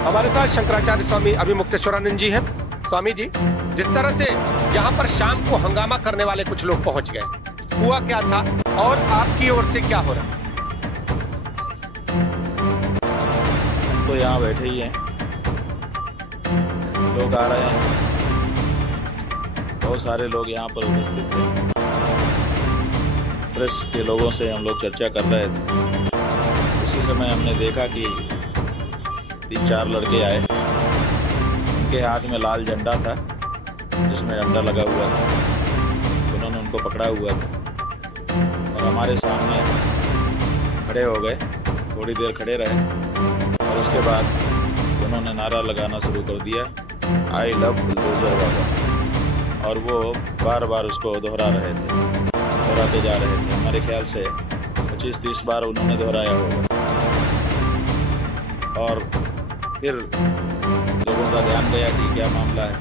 हमारे साथ शंकराचार्य स्वामी अभिमुक्तेश्वरानंद जी हैं। स्वामी जी, जिस तरह से यहाँ पर शाम को हंगामा करने वाले कुछ लोग पहुंच गए, हुआ क्या था और आपकी ओर से क्या हो रहा? तो यहाँ बैठे ही हैं, लोग आ रहे हैं, बहुत सारे लोग यहाँ पर उपस्थित थे। प्रेस के लोगों से हम लोग चर्चा कर रहे थे। उसी समय हमने देखा कि 3-4 लड़के आए, उनके हाथ में लाल झंडा था जिसमें डंडा लगा हुआ था। उन्होंने उनको पकड़ा हुआ था और हमारे सामने खड़े हो गए। थोड़ी देर खड़े रहे और उसके बाद उन्होंने नारा लगाना शुरू कर दिया, आई लव बुलडोजर बाबा, और वो बार बार उसको दोहराते जा रहे थे। हमारे ख्याल से 25-30 बार उन्होंने दोहराया होगा। और फिर लोगों का ध्यान गया कि क्या मामला है।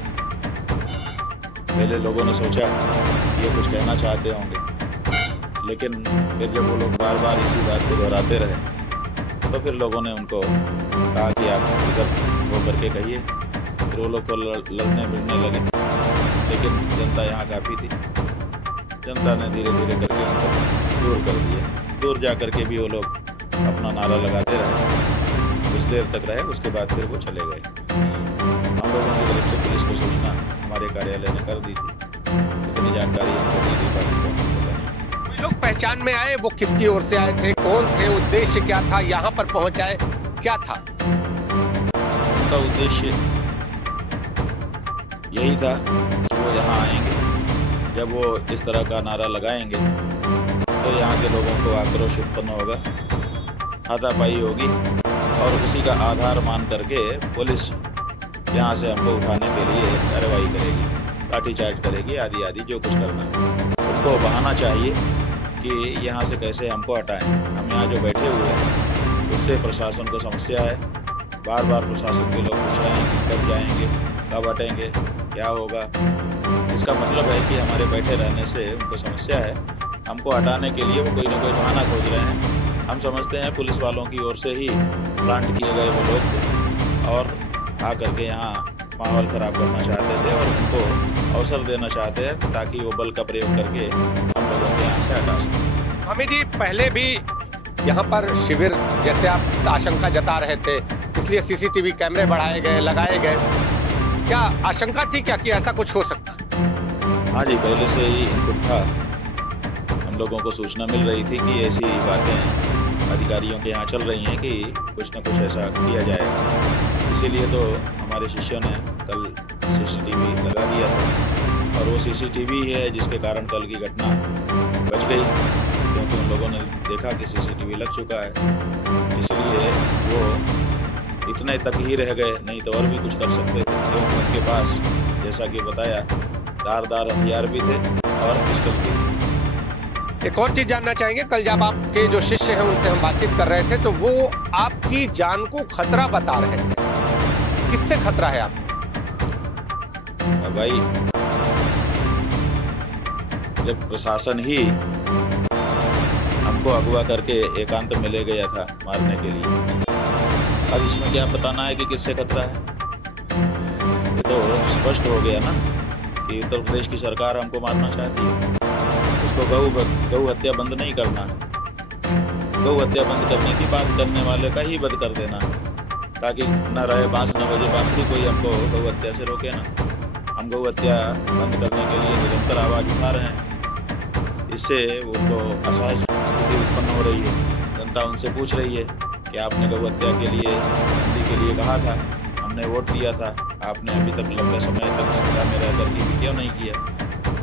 पहले लोगों ने सोचा ये कुछ कहना चाहते होंगे, लेकिन फिर जब वो लोग बार बार इसी बात को दोहराते रहे तो फिर लोगों ने उनको कहा कि आप इधर हो करके कहिए। फिर वो लोग तो लड़ने भिड़ने लगे, लेकिन जनता यहाँ काफ़ी थी। जनता ने धीरे धीरे करके उनको दूर कर दिया। दूर जा करके भी वो लोग अपना नारा लगाते रहे, कुछ देर तक रहे, उसके बाद फिर वो चले गए। हम लोगों की तरफ से पुलिस को सूचना हमारे कार्यालय ने कर दी थी। इतनी जानकारी हमको दी थी, बाकी तो हमको पता नहीं। कोई लोग पहचान में आए, वो किसकी ओर से आए थे, कौन थे, उद्देश्य क्या था, यहाँ पर पहुंचाए क्या था? उनका उद्देश्य यही था कि वो यहाँ आएंगे, जब वो इस तरह का नारा लगाएंगे तो यहाँ के लोगों को आक्रोश उत्पन्न होगा, हाथापाई होगी और उसी का आधार मान करके पुलिस यहाँ से हमको उठाने के लिए कार्रवाई करेगी, लाठीचार्ज करेगी, आदि आदि जो कुछ करना है। उनको बहाना चाहिए कि यहाँ से कैसे हमको हटाएं। हम यहाँ जो बैठे हुए हैं उससे प्रशासन को समस्या है। बार बार प्रशासन के लोग पूछ रहे हैं कि कब जाएंगे, कब हटेंगे, क्या होगा। इसका मतलब है कि हमारे बैठे रहने से उनको समस्या है। हमको हटाने के लिए वो कोई ना कोई बहाना खोज रहे हैं। हम समझते हैं पुलिस वालों की ओर से ही प्लांट किए गए वो लोग थे और आकर के यहाँ माहौल ख़राब करना चाहते थे और उनको अवसर देना चाहते हैं ताकि वो बल का प्रयोग करके हम लोगों को यहाँ से हटा सकें। स्वामी जी, पहले भी यहाँ पर शिविर जैसे आप आशंका जता रहे थे, इसलिए सीसीटीवी कैमरे बढ़ाए गए, लगाए गए। क्या आशंका थी क्या कि ऐसा कुछ हो सकता है? हाँ जी, पहले से ही इनपुट था। हम लोगों को सूचना मिल रही थी कि ऐसी बातें अधिकारियों के यहाँ चल रही हैं कि कुछ न कुछ ऐसा किया जाएगा। इसीलिए तो हमारे शिष्यों ने कल सीसीटीवी लगा दिया था और वो सीसीटीवी है जिसके कारण कल की घटना बच गई, क्योंकि उन लोगों ने देखा कि सीसीटीवी लग चुका है। इसलिए वो इतने तक ही रह गए, नहीं तो और भी कुछ कर सकते थे, क्योंकि उनके पास जैसा कि बताया धारदार हथियार भी थे और पिस्टल भी थे। एक और चीज जानना चाहेंगे, कल जब आपके जो शिष्य हैं उनसे हम बातचीत कर रहे थे तो वो आपकी जान को खतरा बता रहे थे। किससे खतरा है आपको? भाई, जब प्रशासन ही हमको अगवा करके एकांत में ले गया था मारने के लिए, अब इसमें क्या बताना है कि किससे खतरा है? ये तो स्पष्ट हो गया ना कि उत्तर प्रदेश की सरकार हमको मारना चाहती है। उसको गौ हत्या बंद नहीं करना है। गौ हत्या बंद करने की बात करने वाले का ही वध कर देना है, ताकि न रहे बांस न बजे बांसुरी, कोई हमको गौ हत्या से रोके ना। हम गौ हत्या बंद करने के लिए निरंतर आवाज़ उठा रहे हैं। इससे उनको असहज स्थिति उत्पन्न हो रही है। जनता उनसे पूछ रही है कि आपने गौ हत्या के लिए, हिंदी के लिए कहा था, हमने वोट दिया था, आपने अभी तक लंबे समय तक सत्ता में रह करके भी क्यों नहीं किया?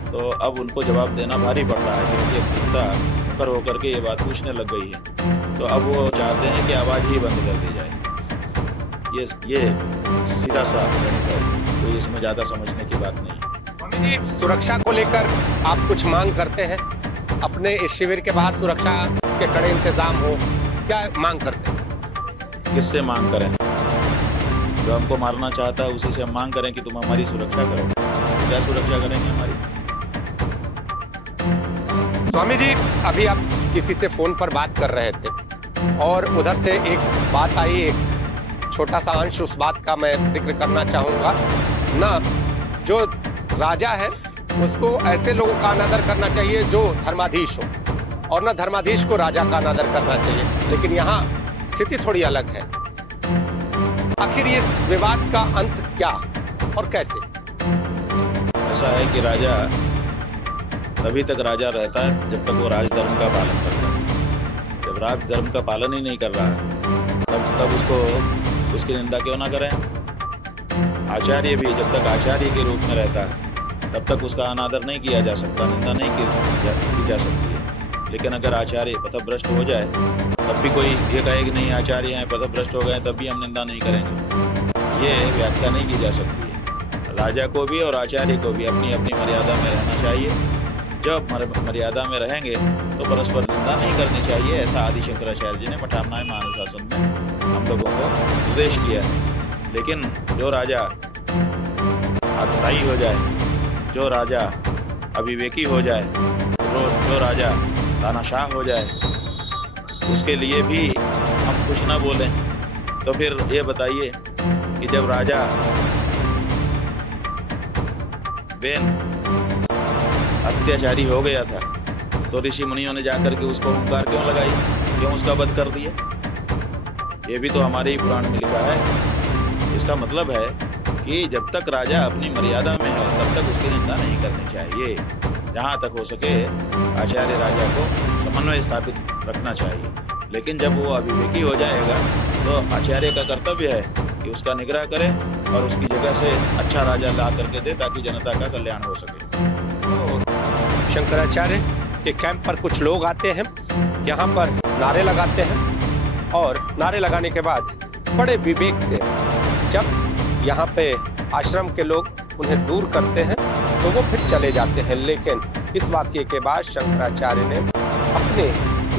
तो अब उनको जवाब देना भारी पड़ रहा है, क्योंकि अब जनता मुकर होकर के ये बात पूछने लग गई है। तो अब वो चाहते हैं कि आवाज़ ही बंद कर दी जाए। ये सीधा सा गणित है, कोई इसमें ज़्यादा समझने की बात नहीं है। स्वामी जी, सुरक्षा को लेकर आप कुछ मांग करते हैं? अपने इस शिविर के बाहर सुरक्षा के कड़े इंतजाम हो, क्या मांग करते हैं? किससे मांग करें? जो हमको मारना चाहता है उसी से हम मांग करें कि तुम हमारी सुरक्षा करो। क्या सुरक्षा करेंगे हमारी? स्वामी जी, अभी आप किसी से फोन पर बात कर रहे थे और उधर से एक बात आई, एक छोटा सा अंश उस बात का मैं जिक्र करना चाहूँगा ना, जो राजा है उसको ऐसे लोगों का अनादर करना चाहिए जो धर्माधीश हो, और ना धर्माधीश को राजा का अनादर करना चाहिए। लेकिन यहाँ स्थिति थोड़ी अलग है। आखिर इस विवाद का अंत क्या और कैसे? ऐसा है कि राजा तभी तक राजा रहता है जब तक वो राजधर्म का पालन करता है। जब राजधर्म का पालन ही नहीं कर रहा है तब उसको उसकी निंदा क्यों ना करें। आचार्य भी जब तक आचार्य के रूप में रहता है तब तक उसका अनादर नहीं किया जा सकता, निंदा नहीं की जा सकती है। लेकिन अगर आचार्य पथभ्रष्ट हो जाए तब भी कोई ये कहे कि नहीं आचार्य हैं पथभ्रष्ट हो गए तब भी हम निंदा नहीं करेंगे, ये व्याख्या नहीं की जा सकती है। राजा को भी और आचार्य को भी अपनी अपनी मर्यादा में रहना चाहिए। जब मर्यादा में रहेंगे तो परस्पर निंदा नहीं करनी चाहिए। ऐसा आदि शंकराचार्य जी ने मठान्याय महानुशासन में हम लोगों को उपदेश किया है। लेकिन जो राजा आतताई हो जाए, जो राजा अविवेकी हो जाए, जो राजा तानाशाह हो जाए, उसके लिए भी हम कुछ ना बोलें। तो फिर ये बताइए कि जब राजा बेन अत्याचारी हो गया था तो ऋषि मुनियों ने जाकर के उसको हुंकार क्यों लगाई, क्यों उसका वध कर दिया? ये भी तो हमारे ही पुराण में लिखा है। इसका मतलब है कि जब तक राजा अपनी मर्यादा में है तब तक उसकी निंदा नहीं करनी चाहिए। जहाँ तक हो सके आचार्य राजा को समन्वय स्थापित रखना चाहिए। लेकिन जब वो अविवेकी हो जाएगा तो आचार्य का कर्तव्य है कि उसका निग्रह करे और उसकी जगह से अच्छा राजा ला करके दे ताकि जनता का कल्याण हो सके। शंकराचार्य के कैंप पर कुछ लोग आते हैं, यहाँ पर नारे लगाते हैं और नारे लगाने के बाद बड़े विवेक से जब यहाँ पे आश्रम के लोग उन्हें दूर करते हैं तो वो फिर चले जाते हैं। लेकिन इस वाक्य के बाद शंकराचार्य ने अपने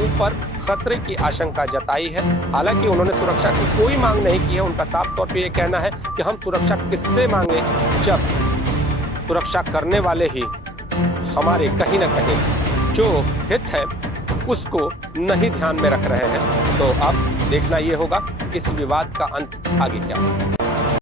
ऊपर खतरे की आशंका जताई है। हालांकि उन्होंने सुरक्षा की कोई मांग नहीं की है। उनका साफ तौर पे ये कहना है कि हम सुरक्षा किससे मांगे जब सुरक्षा करने वाले ही हमारे कहीं ना कहीं जो हित है उसको नहीं ध्यान में रख रहे हैं। तो अब देखना ये होगा इस विवाद का अंत आगे क्या होगा।